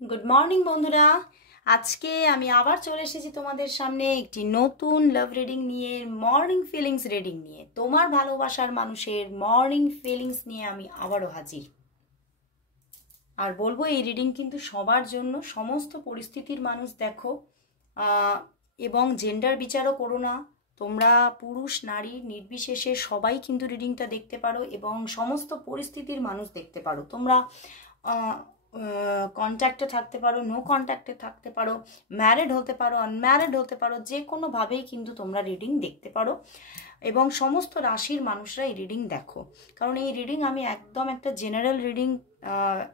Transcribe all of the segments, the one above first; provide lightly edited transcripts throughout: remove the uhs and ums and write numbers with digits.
Good morning बंधुरा आज के आमी आबार चले एसेछि तोमादेर सामने एकटी नतून लाभ रिडिंग निये मर्निंग फिलिंग्स रिडिंग निये तोमार भालोबासार मानुषेर मर्निंग फिलिंग्स निये आमी आबारो हाजिर और बोलबो এই রিডিং কিন্তু সবার জন্য সমস্ত পরিস্থিতির মানুষ দেখো এবং জেন্ডার বিচারও করো না তোমরা পুরুষ নারী নির্বিশেষে সবাই কিন্তু রিডিংটা দেখতে পারো এবং সমস্ত পরিস্থিতির মানুষ দেখতে পারো তোমরা কন্ট্যাক্টে থাকতে পারো নো কন্ট্যাক্টে থাকতে পারো ম্যারিড হতে পারো আনম্যারিড হতে পারো যে কোনো ভাবেই কিন্তু তোমরা রিডিং দেখতে পারো এবং সমস্ত রাশির মানুষরা এই রিডিং দেখো কারণ এই রিডিং আমি একদম একটা জেনারেল রিডিং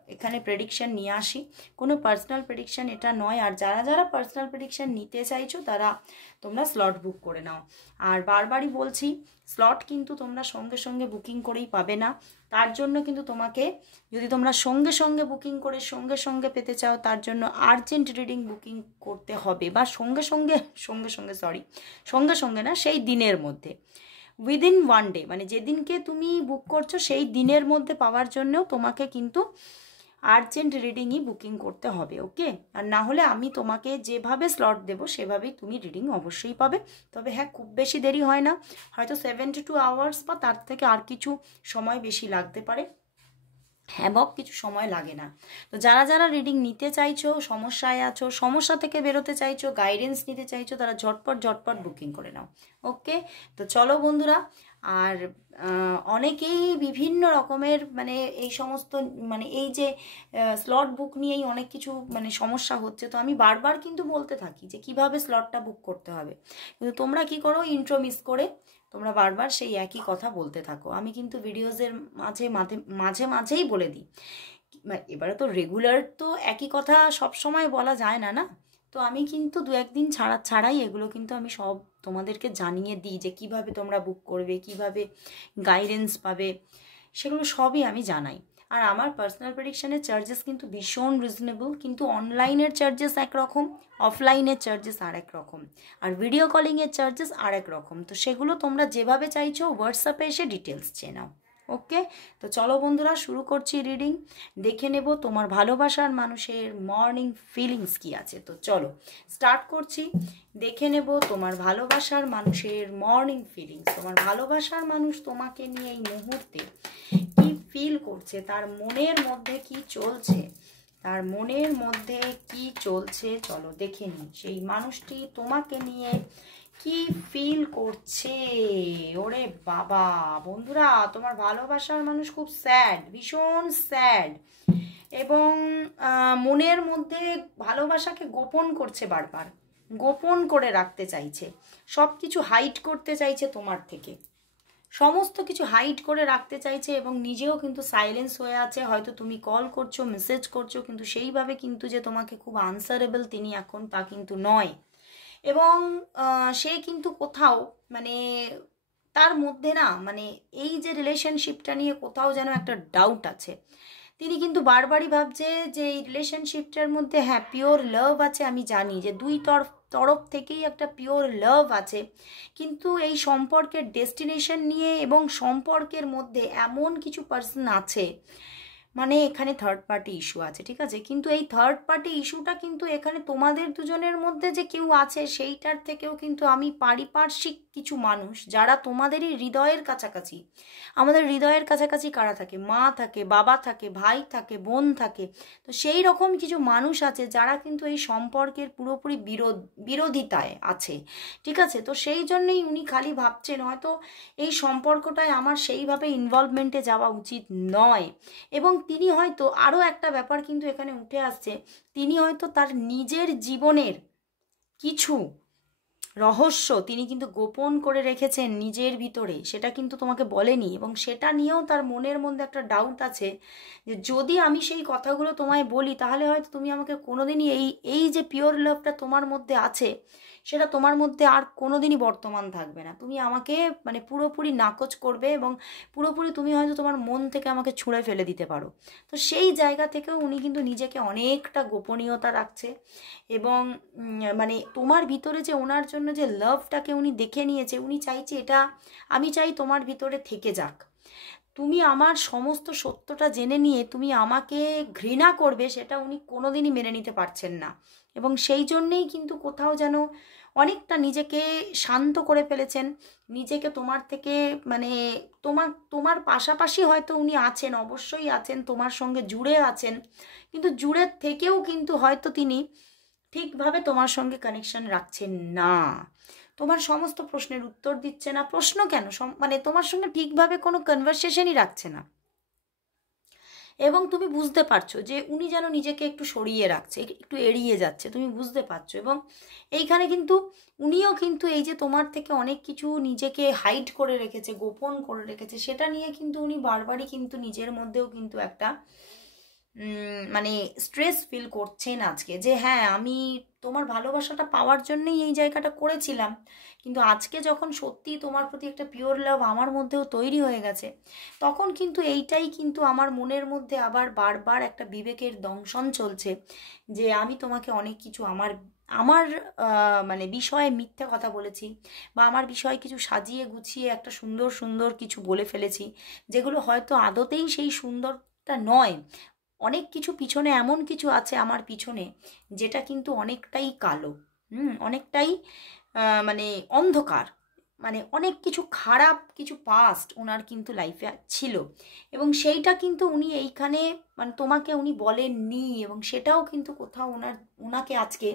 এখানে প্রেডিকশন নিয়ে আসি কোনো পার্সোনাল প্রেডিকশন এটা নয় আর যারা যারা পার্সোনাল প্রেডিকশন নিতে চাইছো তারা তোমরা স্লট বুক করে নাও আর বারবারই বলছি স্লট কিন্তু তোমরা সঙ্গে সঙ্গে বুকিং করেই পাবে না তার জন্য কিন্তু তোমাকে যদি তোমরা সঙ্গে সঙ্গে বুকিং করে সঙ্গে সঙ্গে পেতে চাও তার জন্য আর্জেন্ট রিডিং বুকিং করতে হবে বা সঙ্গে সঙ্গে না সেই দিনের মধ্যে উইদিন ওয়ান ডে মানে যেদিনকে তুমি বুক করছো সেই দিনের মধ্যে পাওয়ার জন্য তোমাকে কিন্তু আর্জেন্ট রিডিংই বুকিং করতে হবে ওকে আর না হলে আমি তোমাকে যেভাবে স্লট দেব সেভাবেই তুমি রিডিং অবশ্যই পাবে তবে হ্যাঁ খুব বেশি দেরি হয় না হয়তো 72 আওয়ার্স বা তার থেকে আর কিছু সময় বেশি লাগতে পারে হ্যাবক কিছু সময় লাগে না তো যারা যারা রিডিং নিতে চাইছো সমস্যায় আছো সমস্যা থেকে বেরোতে চাইছো গাইডেন্স নিতে চাইছো তারা ঝটপট বুকিং করে নাও ওকে তো চলো বন্ধুরা আর অনেকেই বিভিন্ন রকমের মানে এই সমস্ত মানে এই যে স্লট বুক নিয়েই অনেক কিছু মানে সমস্যা হচ্ছে তো আমি বারবার কিন্তু বলতে থাকি যে কিভাবে স্লটটা বুক করতে হবে কিন্তু তোমরা কি করো ইন্ট্রো মিস করে তোমরা বারবার সেই একই কথা বলতে থাকো আমি কিন্তু ভিডিওজের মাঝেই বলে দিই এবারে তো রেগুলার তো একই কথা সব সময় বলা যায় না না তো আমি কিন্তু দু একদিন ছাড়াই এগুলো কিন্তু আমি সব তোমাদেরকে জানিয়ে দিই যে কিভাবে তোমরা বুক করবে কিভাবে গাইডেন্স পাবে সেগুলো সবই আমি জানাই আর আমার পার্সোনাল প্রেডিকশনের চার্জেস কিন্তু ভীষণ রিজনেবল কিন্তু অনলাইনের চার্জেস একরকম অফলাইনের চার্জেস আর এক রকম আর ভিডিও কলিংয়ের চার্জেস আর এক রকম তো সেগুলো তোমরা যেভাবে চাইছো হোয়াটসঅ্যাপে এসে ডিটেলস চেয়ে নাও ওকে তো চলো বন্ধুরা শুরু করছি রিডিং দেখে নেব তোমার ভালোবাসার মানুষের মর্নিং ফিলিংস কি আছে তো চলো স্টার্ট করছি দেখে নেব তোমার ভালোবাসার মানুষের মর্নিং ফিলিংস তোমার ভালোবাসার মানুষ তোমাকে নিয়ে এই মুহূর্তে কি ফিল করছে তার মনের মধ্যে কি চলছে তার মনের মধ্যে কি চলছে চলো দেখে নিই সেই মানুষটি তোমাকে নিয়ে কি ফিল করছে ওরে বাবা বন্ধুরা তোমার ভালোবাসার মানুষ খুব স্যাড ভীষণ স্যাড এবং মনের মধ্যে ভালোবাসাকে গোপন করছে বারবার গোপন করে রাখতে চাইছে সব কিছু হাইড করতে চাইছে তোমার থেকে সমস্ত কিছু হাইড করে রাখতে চাইছে এবং নিজেও কিন্তু সাইলেন্স হয়ে আছে হয়তো তুমি কল করছো মেসেজ করছো কিন্তু সেইভাবে কিন্তু যে তোমাকে খুব আনসারেবল তিনি এখন তা কিন্তু নয় এবং সে কিন্তু কোথাও মানে তার মধ্যে না মানে এই যে রিলেশনশিপটা নিয়ে কোথাও যেন একটা ডাউট আছে তিনি কিন্তু বারবারই ভাবছে যে এই রিলেশনশিপটার মধ্যে হ্যাঁ পিওর লাভ আছে আমি জানি যে দুই তরফ থেকেই একটা পিওর লাভ আছে কিন্তু এই সম্পর্কের ডেস্টিনেশন নিয়ে এবং সম্পর্কের মধ্যে এমন কিছু পার্সন আছে মানে এখানে থার্ড পার্টি ইস্যু আছে ঠিক আছে কিন্তু এই থার্ড পার্টি ইস্যুটা কিন্তু এখানে তোমাদের দুজনের মধ্যে যে কেউ আছে সেইটার থেকেও কিন্তু আমি পারিপার্শ্বিক কিছু মানুষ যারা তোমাদেরই হৃদয়ের কাছাকাছি আমাদের হৃদয়ের কাছাকাছি কারা থাকে মা থাকে বাবা থাকে ভাই থাকে বোন থাকে তো সেই রকম কিছু মানুষ আছে যারা কিন্তু এই সম্পর্কের পুরোপুরি বিরোধিতায় আছে ঠিক আছে তো সেই জন্যই উনি খালি ভাবছেন হয়তো এই সম্পর্কটায় আমার সেইভাবে ইনভলভমেন্টে যাওয়া উচিত নয় এবং তিনি হয়তো আরও একটা ব্যাপার কিন্তু এখানে উঠে আসছে তিনি হয়তো তার নিজের জীবনের কিছু রহস্য তিনি কিন্তু গোপন করে রেখেছেন নিজের ভিতরে সেটা কিন্তু তোমাকে বলেনি এবং সেটা নিয়েও তার মনের মধ্যে একটা ডাউট আছে যে যদি আমি সেই কথাগুলো তোমায় বলি তাহলে হয়তো তুমি আমাকে কোনোদিনই এই যে পিওর লাভটা তোমার মধ্যে আছে সেটা তোমার মধ্যে আর কোনোদিনই বর্তমান থাকবে না তুমি আমাকে মানে পুরোপুরি নাকচ করবে এবং পুরোপুরি তুমি হয়তো তোমার মন থেকে আমাকে ছুঁড়ে ফেলে দিতে পারো তো সেই জায়গা থেকেও উনি কিন্তু নিজেকে অনেকটা গোপনীয়তা রাখছে এবং মানে তোমার ভিতরে যে ওনার জন্য যে লাভটাকে উনি দেখে নিয়েছে উনি চাইছে এটা আমি চাই তোমার ভিতরে থেকে যাক তুমি আমার সমস্ত সত্যটা জেনে নিয়ে তুমি আমাকে ঘৃণা করবে, সেটা উনি কোনোদিনই মেনে নিতে পারছেন না। এবং সেই জন্যেই কিন্তু কোথাও যেন অনেকটা নিজেকে শান্ত করে ফেলেছেন, নিজেকে তোমার থেকে মানে তোমার পাশাপাশি হয়তো উনি আছেন, অবশ্যই আছেন, তোমার সঙ্গে জুড়ে আছেন, কিন্তু জুড়ে থেকেও কিন্তু হয়তো তিনি ঠিকভাবে তোমার সঙ্গে কানেকশন রাখছেন না, তোমার সমস্ত প্রশ্নের উত্তর দিচ্ছে না। প্রশ্ন কেন, মানে তোমার সঙ্গে ঠিকভাবে কোনো কনভারসেশনই রাখছে না। এবং তুমি বুঝতে পারছো যে উনি যেন নিজেকে একটু সরিয়ে রাখছে, একটু এড়িয়ে যাচ্ছে, তুমি বুঝতে পারছো। এবং এইখানে কিন্তু উনিও কিন্তু এই যে তোমার থেকে অনেক কিছু নিজেকে হাইড করে রেখেছে, গোপন করে রেখেছে, সেটা নিয়ে কিন্তু উনি বারবারই কিন্তু নিজের মধ্যেও কিন্তু একটা মানে স্ট্রেস ফিল করছেন আজকে, যে হ্যাঁ আমি তোমার ভালোবাসাটা পাওয়ার জন্যই এই জায়গাটা করেছিলাম, কিন্তু আজকে যখন সত্যি তোমার প্রতি একটা পিওর লাভ আমার মধ্যেও তৈরি হয়ে গেছে, তখন কিন্তু এইটাই কিন্তু আমার মনের মধ্যে আবার বারবার একটা বিবেকের দংশন চলছে, যে আমি তোমাকে অনেক কিছু আমার আমার মানে বিষয়ে মিথ্যা কথা বলেছি, বা আমার বিষয়ে কিছু সাজিয়ে গুছিয়ে একটা সুন্দর সুন্দর কিছু বলে ফেলেছি, যেগুলো হয়তো আদতেই সেই সুন্দরটা নয়। অনেক কিছু পিছনে এমন কিছু আছে আমার পিছনে, যেটা কিন্তু অনেকটাই কালো, অনেকটাই মানে অন্ধকার, মানে অনেক কিছু খারাপ কিছু পাস্ট ওনার কিন্তু লাইফে ছিল, এবং সেইটা কিন্তু উনি এইখানে মানে তোমাকে উনি বলেননি, এবং সেটাও কিন্তু কোথাও ওনাকে আজকে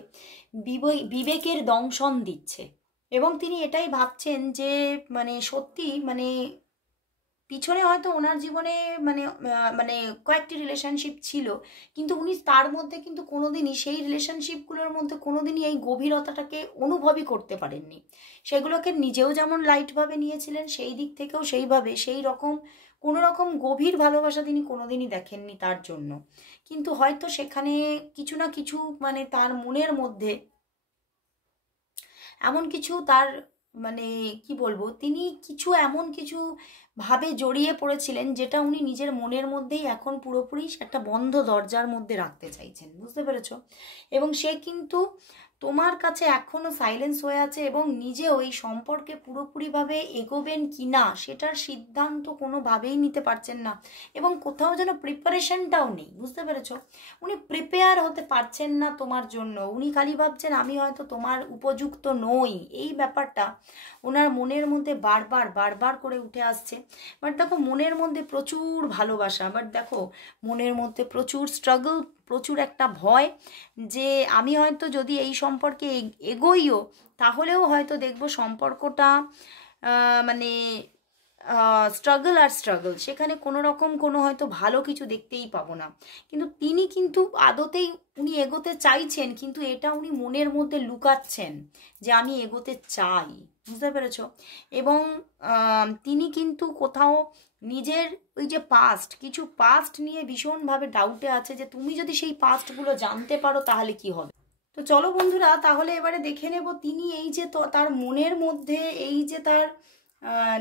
বিবেকের দংশন দিচ্ছে। এবং তিনি এটাই ভাবছেন যে মানে সত্যি মানে পিছনে হয়তো ওনার জীবনে মানে মানে কয়েকটি রিলেশনশিপ ছিল, কিন্তু উনি তার মধ্যে কিন্তু কোনোদিনই সেই রিলেশনশিপগুলোর মধ্যে কোনোদিনই এই গভীরতাটাকে অনুভবই করতে পারেননি। সেগুলোকে নিজেও যেমন লাইটভাবে নিয়েছিলেন, সেই দিক থেকেও সেইভাবে সেই রকম কোনো রকম গভীর ভালোবাসা তিনি কোনোদিনই দেখেননি তার জন্য। কিন্তু হয়তো সেখানে কিছু না কিছু মানে তার মনের মধ্যে এমন কিছু তার মানে কি বলবো, তিনি কিছু এমন কিছু ভাবে জড়িয়ে পড়েছিলেন, যেটা উনি নিজের মনের মধ্যেই এখন পুরোপুরি একটা বন্ধ দরজার মধ্যে রাখতে চাইছেন, বুঝতে পেরেছো? এবং সে কিন্তু তোমার কাছে এখনো সাইলেন্স হয়ে আছে, এবং নিজেও এই সম্পর্কে পুরোপুরিভাবে এগোবেন কি না সেটার সিদ্ধান্ত কোনোভাবেই নিতে পারছেন না, এবং কোথাও যেন প্রিপারেশনটাও নেই, বুঝতে পেরেছো? উনি প্রিপেয়ার হতে পারছেন না তোমার জন্য, উনি খালি ভাবছেন আমি হয়তো তোমার উপযুক্ত নই, এই ব্যাপারটা ওনার মনের মধ্যে বারবার বারবার করে উঠে আসছে। বাট দেখো মনের মধ্যে প্রচুর ভালোবাসা, বাট দেখো মনের মধ্যে প্রচুর স্ট্রাগল, প্রচুর একটা ভয়, যে আমি হয়তো যদি এই সম্পর্কে এগোইও, তাহলেও হয়তো দেখবো সম্পর্কটা মানে স্ট্রাগল আর স্ট্রাগল, সেখানে কোনো রকম কোনো হয়তো ভালো কিছু দেখতেই পাবো না। কিন্তু তিনি কিন্তু আদতেই উনি এগোতে চাইছেন, কিন্তু এটা উনি মনের মধ্যে লুকাচ্ছেন যে আমি এগোতে চাই, বুঝতে পেরেছো? এবং তিনি কিন্তু কোথাও নিজের ওই যে কিছু পাস্ট নিয়ে ভীষণভাবে ডাউটে আছে, যে তুমি যদি সেই পাস্টগুলো জানতে পারো তাহলে কি হবে। তো চলো বন্ধুরা, তাহলে এবারে দেখে নেব তিনি এই যে তার মনের মধ্যে এই যে তার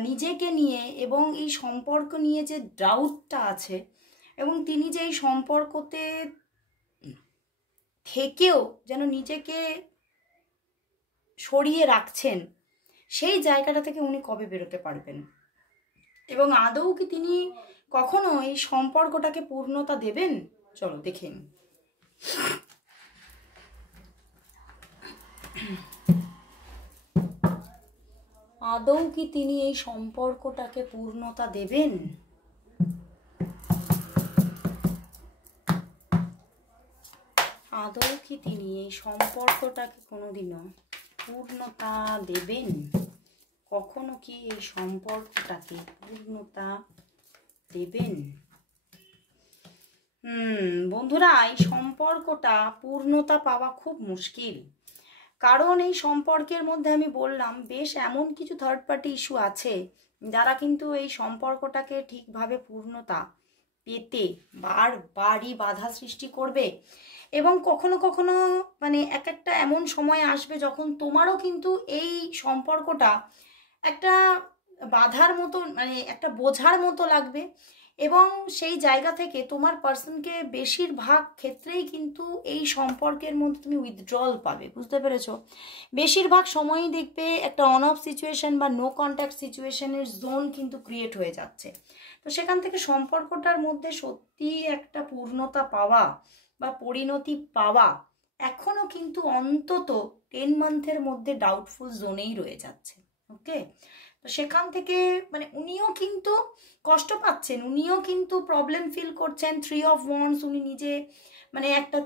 নিজেকে নিয়ে এবং এই সম্পর্ক নিয়ে যে ডাউটটা আছে, এবং তিনি যে এই সম্পর্কতে থেকেও যেন নিজেকে সরিয়ে রাখছেন, সেই জায়গাটা থেকে উনি কবে বেরোতে পারবেন, এবং আদৌ কি তিনি কখনো এই সম্পর্কটাকে পূর্ণতা দেবেন? চলো দেখে নিই। আদৌ কি তিনি এই সম্পর্কটাকে পূর্ণতা দেবেন? আদৌ কি তিনি এই সম্পর্কটাকে কোনোদিনও পূর্ণতা দেবেন? কখনো কি এই সম্পর্কটাকে পূর্ণতা দেবেন? বন্ধুরা, এই সম্পর্কটা পূর্ণতা পাওয়া খুব মুশকিল, কারণ এই সম্পর্কের মধ্যে আমি বললাম বেশ এমন কিছু থার্ড পার্টি ইস্যু আছে, যারা কিন্তু এই সম্পর্কটাকে ঠিকভাবে পূর্ণতা পেতে বারবারই বাধা সৃষ্টি করবে। এবং কখনো কখনো মানে এক একটা এমন সময় আসবে যখন তোমারও কিন্তু এই সম্পর্কটা একটা বাধার মতো মানে একটা বোঝার মতো লাগবে, এবং সেই জায়গা থেকে তোমার পার্সনকে বেশিরভাগ ক্ষেত্রেই কিন্তু এই সম্পর্কের মধ্যে তুমি উইথড্রল পাবে, বুঝতে পেরেছো? বেশিরভাগ সময়ই দেখবে একটা অন অফ সিচুয়েশন বা নো কন্ট্যাক্ট সিচুয়েশনের জোন কিন্তু ক্রিয়েট হয়ে যাচ্ছে। তো সেখান থেকে সম্পর্কটার মধ্যে সত্যি একটা পূর্ণতা পাওয়া বা পরিণতি পাওয়া এখনও কিন্তু অন্তত 10 মান্থের মধ্যে ডাউটফুল জোনেই রয়ে যাচ্ছে। ওকে, তো সেখান থেকে মানে উনিও কিন্তু কষ্ট পাচ্ছেন, উনিও কিন্তু প্রবলেম ফিল করছেন। 3 অফ ওয়ান্ডস, উনি নিজে মানে একটা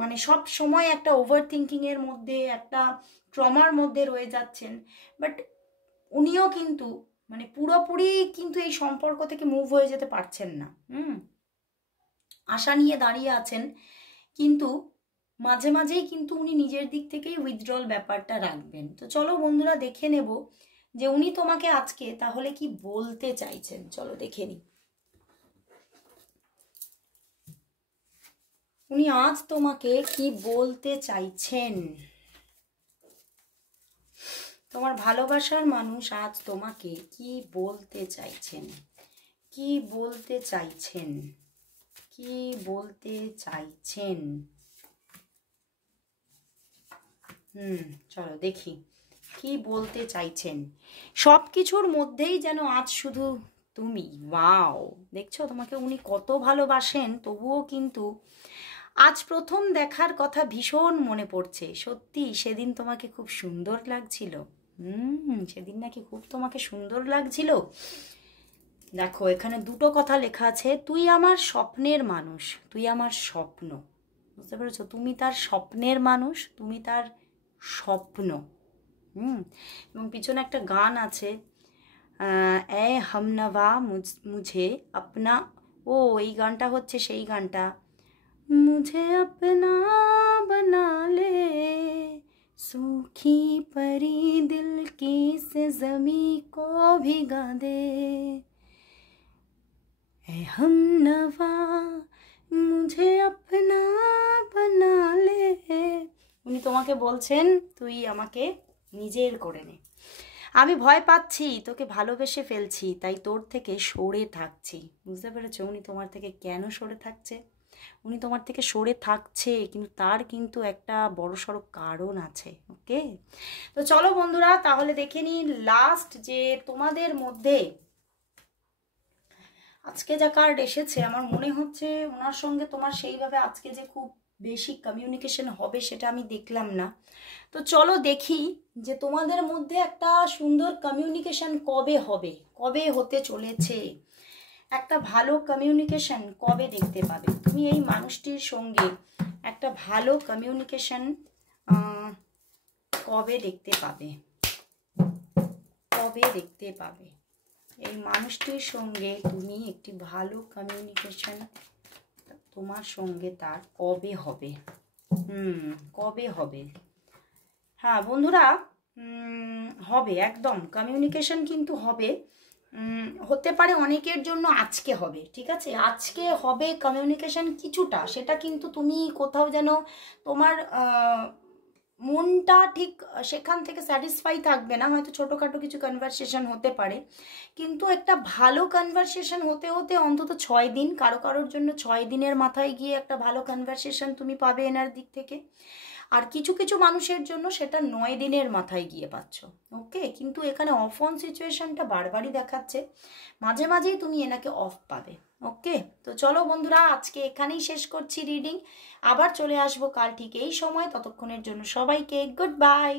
মানে সব সময় একটা ওভার থিঙ্কিংয়ের মধ্যে, একটা ট্রমার মধ্যে রয়ে যাচ্ছেন। বাট উনিও কিন্তু মানে পুরোপুরি কিন্তু এই সম্পর্ক থেকে মুভ হয়ে যেতে পারছেন না। আশা নিয়ে দাঁড়িয়ে আছেন, কিন্তু মাঝে মাঝেই কিন্তু উনি নিজের দিক থেকেই উইথড্রল ব্যাপারটা রাখবেন। তো চলো বন্ধুরা দেখে নেব যে উনি তোমাকে আজকে তাহলে কি বলতে চাইছেন। চলো দেখে নিই উনি আজ তোমাকে কি বলতে চাইছেন। তোমার ভালোবাসার মানুষ আজ তোমাকে কি বলতে চাইছেন, কি বলতে চাইছেন, কি বলতে চাইছেন। চলো দেখি কি বলতে চাইছেন। সব কিছুর মধ্যেই যেন আজ শুধু তুমি। ওয়াও, দেখছো তোমাকে উনি কত ভালোবাসেন, তবুও কিন্তু আজ প্রথম দেখার কথা ভীষণ মনে পড়ছে। সত্যি সেদিন তোমাকে খুব সুন্দর লাগছিল। সেদিন নাকি খুব তোমাকে সুন্দর লাগছিল। দেখো এখানে দুটো কথা লেখা আছে, তুই আমার স্বপ্নের মানুষ, তুই আমার স্বপ্ন। বুঝতে পেরেছো? তুমি তার স্বপ্নের মানুষ, তুমি তার স্বপ্ন। এবং পিছনে একটা গান আছে, এ হামনওয়া মুঝে আপনা। ও এই গানটা হচ্ছে সেই গানটা, মুঝে अपना बना ले, सूखी परी दिल की से ज़मी को भिगा दे, ए हमनवा मुझे अपना बना ले। উনি তোমাকে বলছেন তুই আমাকে নিজের করে নে। আমি ভয় পাচ্ছি, তোকে ভালোবেসে ফেলছি, তাই তোর থেকে সরে থাকছি। বুঝতে পেরেছো উনি তোমার থেকে কেন সরে থাকছে? উনি তোমার থেকে সরে থাকছে কিন্তু তার কিন্তু একটা বড়সড় কারণ আছে। ওকে, তো চলো বন্ধুরা তাহলে দেখে নিই লাস্ট যে তোমাদের মধ্যে আজকে যা কার্ড এসেছে। আমার মনে হচ্ছে ওনার সঙ্গে তোমার সেইভাবে আজকে যে খুব বেশি কমিউনিকেশন হবে সেটা আমি দেখলাম না। তো চলো দেখি যে তোমাদের মধ্যে একটা সুন্দর কমিউনিকেশন কবে হবে, কবে হতে চলেছে, একটা ভালো কমিউনিকেশন কবে দেখতে পাবে তুমি এই মানুষটির সঙ্গে। একটা ভালো কমিউনিকেশন কবে দেখতে পাবে, কবে দেখতে পাবে এই মানুষটির সঙ্গে তুমি একটি ভালো কমিউনিকেশন তোমার সঙ্গে তার কবে হবে। কবে হবে? হ্যাঁ বন্ধুরা, হবে, একদম কমিউনিকেশন কিন্তু হবে। হতে পারে অনেকের জন্য আজকে হবে, ঠিক আছে, আজকে হবে কমিউনিকেশন কিছুটা। সেটা কিন্তু তুমি কোথাও যেন তোমার মনটা ঠিক সেখান থেকে স্যাটিসফাই থাকবে না। হয়তো ছোটোখাটো কিছু কনভারসেশন হতে পারে, কিন্তু একটা ভালো কনভারসেশন হতে হতে অন্তত 6 দিন, কারো কারোর জন্য 6 দিনের মাথায় গিয়ে একটা ভালো কনভারসেশন তুমি পাবে এনার দিক থেকে। আর কিছু কিছু মানুষের জন্য সেটা 9 দিনের মাথায় গিয়ে পাচ্ছ। ওকে, কিন্তু এখানে অফ অন সিচুয়েশনটা বারবারই দেখাচ্ছে, মাঝে মাঝেই তুমি এনাকে অফ পাবে। ওকে, তো চলো বন্ধুরা আজকে এখানেই শেষ করছি রিডিং। আবার চলে আসবো কাল ঠিক এই সময়। ততক্ষণের জন্য সবাইকে গুড বাই।